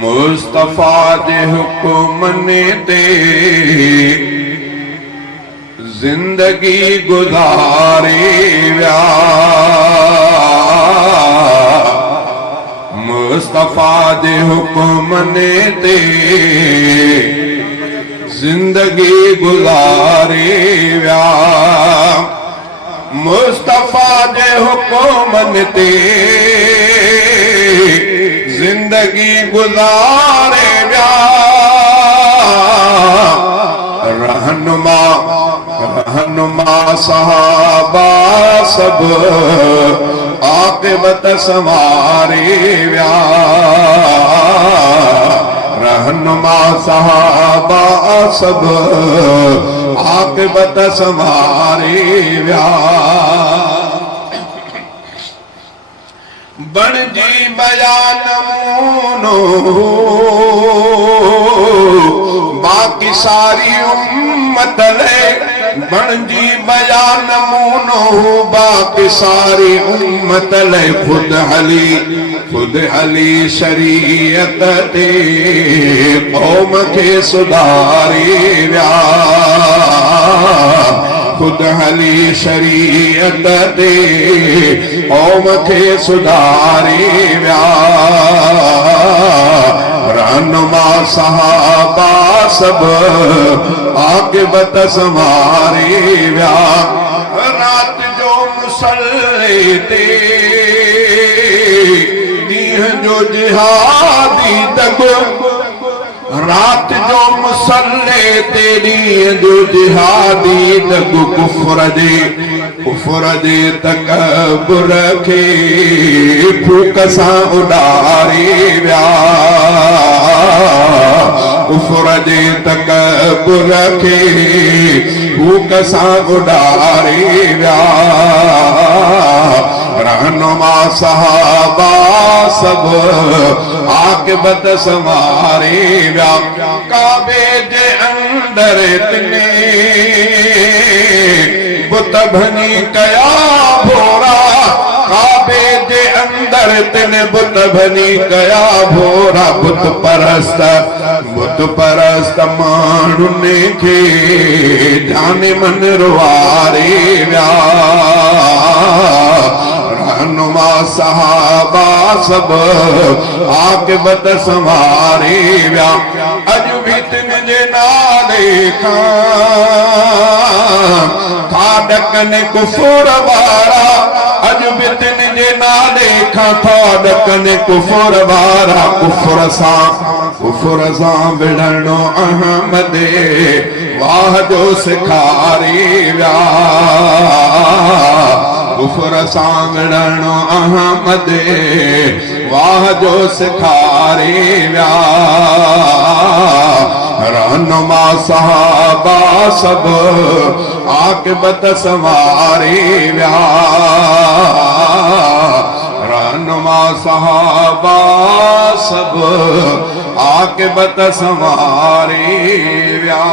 मुस्तफा दे हुक्मने ते जिंदगी गुजारे व्या। मुस्तफा दे हुक्मने ते जिंदगी गुजारे व्या। मुस्तफा दे हुक्मने ते जिंदगी गुजारे व्या। रहनुमा रहनुमा सहाबा सब आक़िबत संवारे व्या। रहनुमा सहाबा सब आक़िबत संवारे व्या। बणजी बयान नमूनो बाकी सारी उम्मत ले। बणजी बयान नमूनो बाकी सारी उम्मत ले। खुद अली शरीयत ते कौम के सुधारे व्या। खुद अली शरीयत ते कौम के सुधारे व्या। रहनुमा सहाबा सब आक़िबत संवारे व्या। रात जो मुसल्ले ते दीन जो जिहादी दगो। रात जो मुसल्ले तेरी जो जिहादी दगो। कुफर दे तकब्बुर के फूक सां उडारे व्या। कुफर दे तकब्बुर के फूक सां उडारे व्या। रहनुमा सहाबा सब आक़िबत संवारे व्या। काबे जे अंदर तिने बुत भनी कया भोरा। काबे जे अंदर तिने बुत भनी कया भोरा। बुत परस्त माण्हुनि खे जाने मन रुवारे व्या। रहनुमा सहाबा सब आक़िबत संवारे व्या। अज भी तिन जे नाले खां ॾकनि कुफर वारा। अज भी तिन जे नाले खां ॾकनि कुफर वारा। कुफर सां विढ़णो अहमद वाह जो सिखारे व्या। कुफर सां विढ़णो अहमद वाह जो सिखारे व्या। रहनुमा सहाबा सब आक़िबत संवारे व्या। रहनुमा सहाबा सब आक़िबत संवारे व्या।